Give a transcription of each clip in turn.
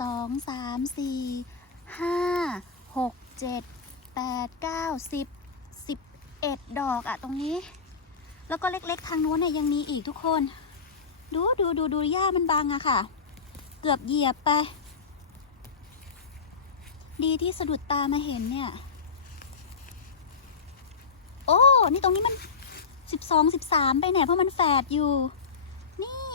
สองสามสี่ห้าหกเจ็ดแปดเก้าสิบสิบเอ็ดดอกอะตรงนี้ แล้วก็เล็กๆ ทางนู้นเนี่ยยังมีอีกทุกคน ดูดูดูดูหญ้ามันบางอะค่ะ เกือบเหยียบไป ดีที่สะดุดตามาเห็นเนี่ย โอ้ นี่ตรงนี้มันสิบสองสิบสามไปเนี่ยเพราะมันแฝดอยู่ นี่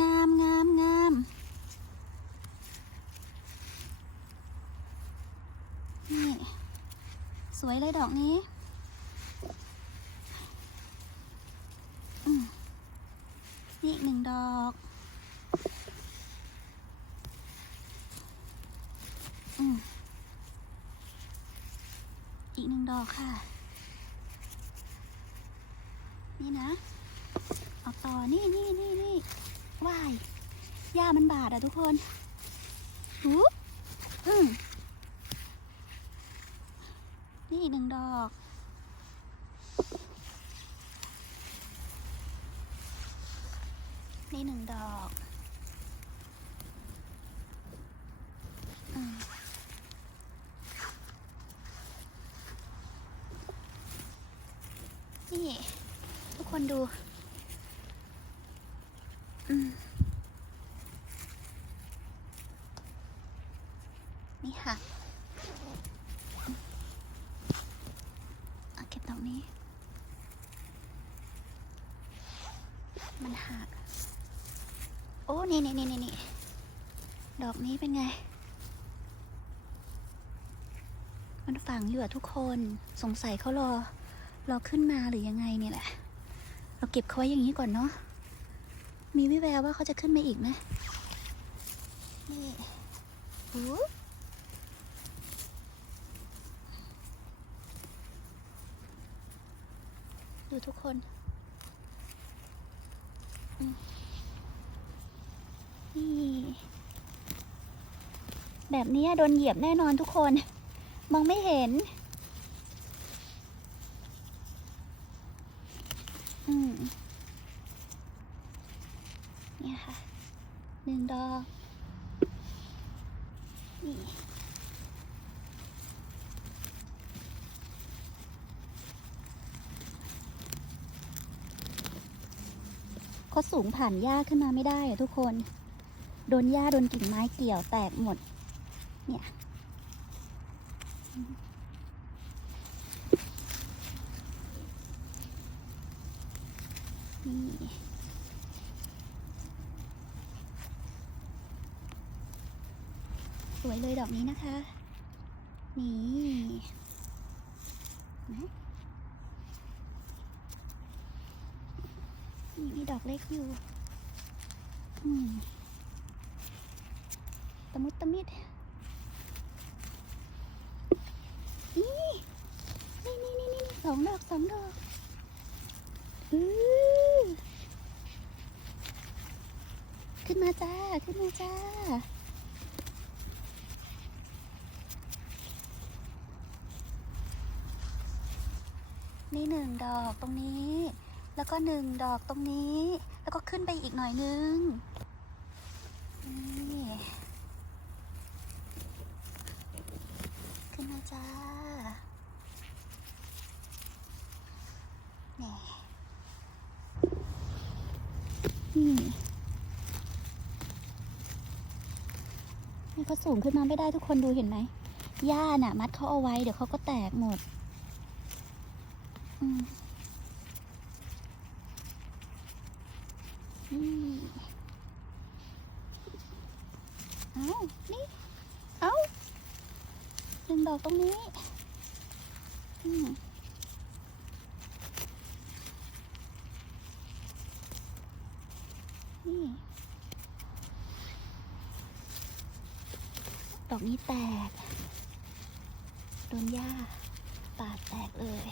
งามงามงาม นี่ สวยเลยดอกนี้นี่อีกหนึ่งดอก อีกหนึ่งดอกค่ะ นี่นะเอาต่อ นี่นี่นี่นี่ว่ายหญ้ามันบาดอะทุกคนหูอืม นี่อีกหนึ่งดอก นี่หนึ่งดอกอนี่ ทุกคนดู อืมนี่ค่ะเอาเก็บดอกนี้ มันหัก โอ้นี่นี่นี่นี่ดอกนี้เป็นไง มันฝังอยู่อะทุกคน สงสัยเขารอ รอขึ้นมาหรือยังไงเนี่ยแหละ เราเก็บเขาไว้อย่างนี้ก่อนเนาะ มีวิแววว่าเขาจะขึ้นมาอีกไหมนี่หูดูทุกคน อืม นี่แบบนี้โดนเหยียบแน่นอนทุกคน มองไม่เห็น อืมเนี่ยค่ะหนึ่งดอกนี่เขาสูงผ่านหญ้าขึ้นมาไม่ได้อะทุกคน โดนหญ้าโดนกิ่งไม้เกี่ยวแตกหมด เนี่ยนี่สวยเลยดอกนี้นะคะ นี่นะนี่มีดอกเล็กอยู่ อืมตะมุดตะมิดนี่นี่นี่นี่นี่สองดอกสองดอกอือขึ้นมาจ้า ขึ้นมาจ้า นี่หนึ่งดอกตรงนี้ แล้วก็หนึ่งดอกตรงนี้ แล้วก็ขึ้นไปอีกหน่อยนึง นี่ ขึ้นมาจ้าแหน่ นี่เขาสูงขึ้นมาไม่ได้ทุกคนดูเห็นไหมหญ้าน่ะ มัดเขาเอาไว้เดี๋ยวเขาก็แตกหมดอืมนี่เอานี่ เอาหนึ่งดอกตรงนี้ อืมนี่ ดอกนี้แตก โดนหญ้าปาดแตกเลย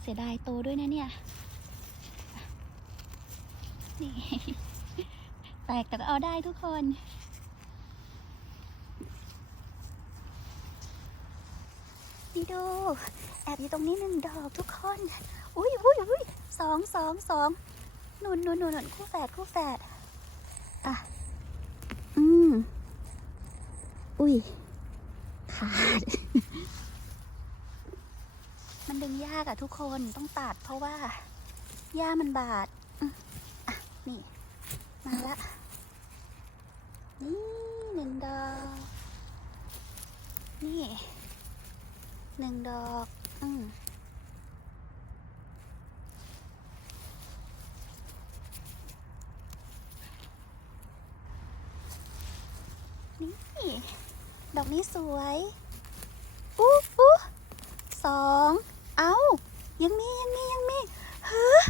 เสียดายโตด้วยนะเนี่ย นี่ แตกแต่ก็เอาได้ทุกคนนี่ดู แอบอยู่ตรงนี้หนึ่งดอกทุกคน อุ้ยอุ้ยอุ้ยสองสองสองนุนนุนนุนนุนคู่แฝดคู่แฝดอะ อืม อุ้ย ขาด มันดึงยากอะทุกคนต้องตัดเพราะว่าหญ้ามันบาดอะนี่ มาละ นี่หนึ่งดอก นี่หนึ่งดอกอืมนี่ ดอกนี้สวยอู้อู้สองเอายังมียังมียังมีเฮ้อ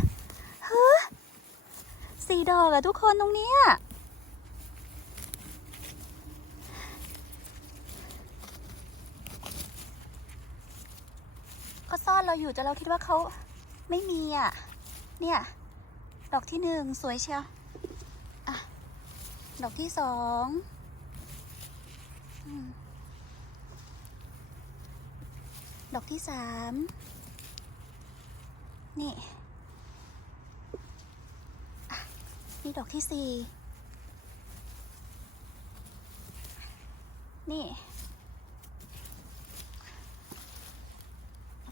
เฮ้อสี่ดอกอะทุกคนตรงเนี้ยก็ซ่อนเราอยู่แต่เราคิดว่าเขาไม่มีอะ เนี่ย ดอกที่หนึ่งสวยเชียว อะ ดอกที่สอง ดอกที่สามนี่นี่ดอกที่สี่นี่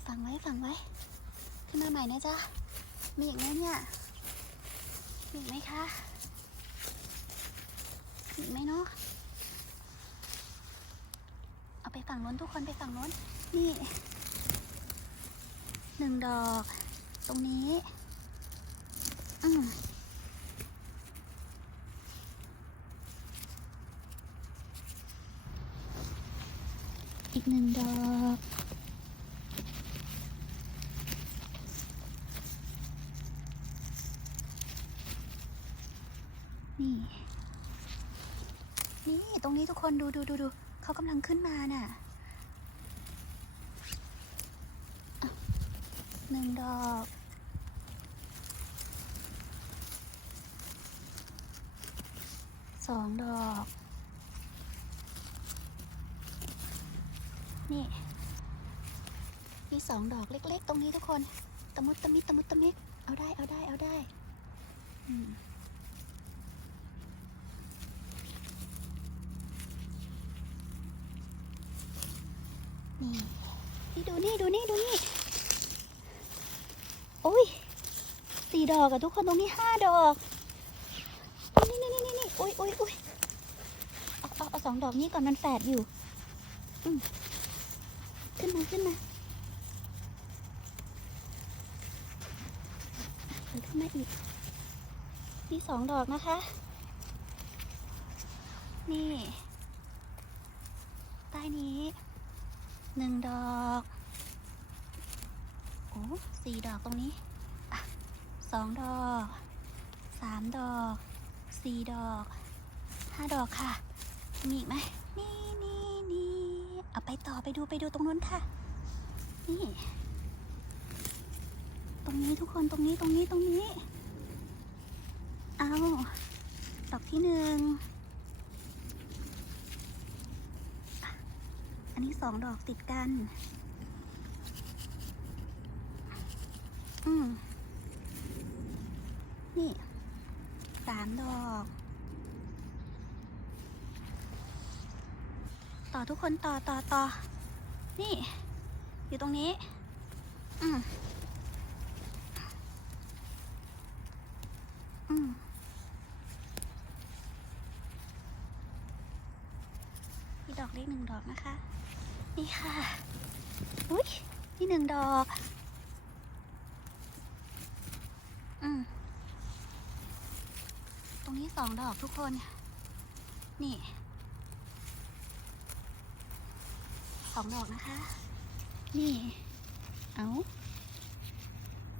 ฟังไว้ฟังไว้ ขึ้นมาใหม่นะจ๊ะ มีอีกไหมเนี่ย มีอีกไหมคะ มีอีกไหมเนาะ ฝั่งโน้นทุกคนไปฝั่งโน้น นี่หนึ่งดอก ตรงนี้ อืมอีกหนึ่งดอก นี่ นี่ ตรงนี้ทุกคนดูดูดูดู กำลังขึ้นมาน่ะอะหนึ่งดอก สองดอก นี่มีสองดอกเล็ก ๆ ตรงนี้ทุกคน ตะมุดตะมิดตะมุดตะมิดเอาได้ เอาได้ เอาได้ อืม นี่ดูนี่ดูนี่ดูนี่โอ้ยสี่ดอกอะทุกคนตรงนี้ห้าดอก นี่นี่นี่นี่นี่อุ้ยโอ้ยโอ้ยเอาเอาเอาสองดอกนี้ก่อนมันแฝดอยู่อืมขึ้นมาขึ้นมาเอาขึ้นมาอีกนี่สองดอกนะคะ นี่ใต้นี้ หนึ่งดอก โอ้สี่ดอกตรงนี้อสองดอกสามดอกสี่ดอกห้าดอกค่ะ มีอีกไหมนี่นี่นี่เอาไปต่อไปดูไปดูตรงนู้นค่ะ นี่ ตรงนี้ทุกคนตรงนี้ตรงนี้ตรงนี้ เอาดอกที่หนึ่ง นนี้สองดอกติดกัน อืมนี่สามดอก ต่อทุกคนต่อต่อต่อนี่ อยู่ตรงนี้ อืม อืม มีด อกเล็กหนึ่งดอกนะคะ นี่ค่ะ อุ้ยนี่หนึ่งดอก อืมตรงนี้สองดอกทุกคน นี่สองดอกนะคะ นี่ เอา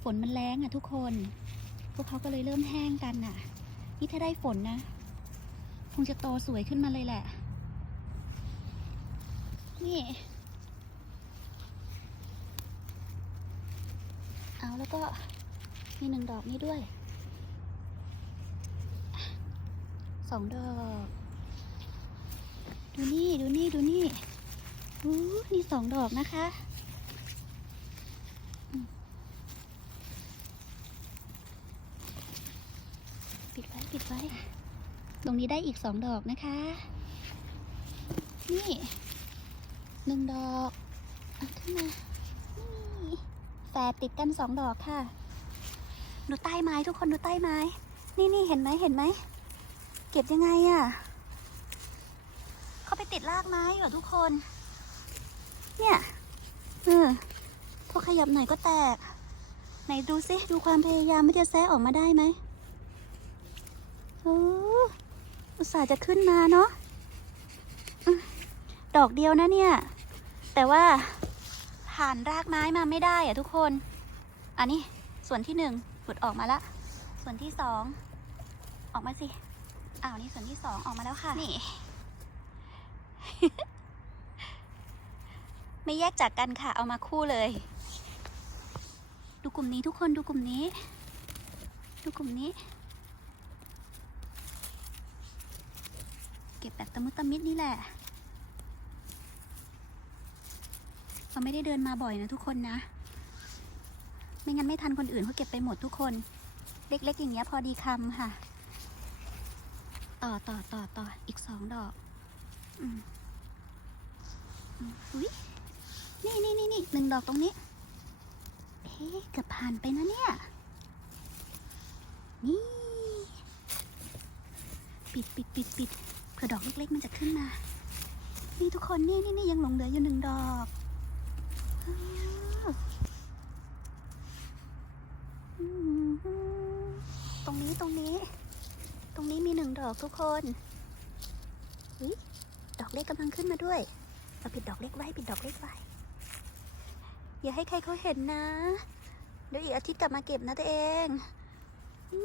ฝนมันแรงอะทุกคน พวกเขาก็เลยเริ่มแห้งกันน่ะ นี่ถ้าได้ฝนนะ คงจะโตสวยขึ้นมาเลยแหละ นี่ เอาแล้วก็มีหนึ่งดอกนี้ด้วย สองดอก ดูนี่ ดูนี่ ดูนี่อู้นี่สองดอกนะคะปิดไว้ปิดไว้ ตรงนี้ได้อีกสองดอกนะคะ นี่ หนึ่งดอกเอาขึ้นมานี่แฝดติดกันสองดอกค่ะ ดูใต้ไม้ทุกคนดูใต้ไม้ นี่นี่เห็นไหมเห็นไหม เก็บยังไงอะ่ะ เขาไปติดรากไม้เหรอทุกคน เนี่ยเออพอขยับหน่อยก็แตก ไหนดูสิดูความพยายามมันจะแซะออกมาได้ไหมโอ้อุตส่าห์จะขึ้นมาเนาะ ดอกเดียวนะเนี่ย แต่ว่าผ่านรากไม้มาไม่ได้อะทุกคน อันนี้ส่วนที่หนึ่งหลุดออกมาละ ส่วนที่สองออกมาสิ อ้าวนี่ส่วนที่สองออกมาแล้วค่ะ นี่ ไม่แยกจากกันค่ะ เอามาคู่เลย ดูกลุ่มนี้ทุกคนดูกลุ่มนี้ ดูกลุ่มนี้ เก็บแบบตะมุตะมิดนี่แหละ เราไม่ได้เดินมาบ่อยนะทุกคนนะ ไม่งั้นไม่ทันคนอื่นเขาเก็บไปหมดทุกคน เล็กๆอย่างเงี้ยพอดีคำค่ะ ต่อต่อต่อต่ออีกสองดอกอืมอุ้ยนี่นี่นี่นี่หนึ่งดอกตรงนี้เอ๊ะเกือบผ่านไปนะเนี่ย นี่ ปิดปิดปิดปิดเผื่อดอกเล็กๆ มันจะขึ้นมา นี่ทุกคนนี่นี่นี่ยังหลงเหลืออยู่หนึ่งดอกอ้าวอืมตรงนี้ตรงนี้ ตรงนี้มีหนึ่ง ดอกทุกคนอุ๊ยดอกเล็กกำลังขึ้นมาด้วย เราปิดดอกเล็กไว้ปิดดอกเล็กไว้ อย่าให้ใครเขาเห็นนะ เดี๋ยวอีกอาทิตย์กลับมาเก็บนะตัวเองอื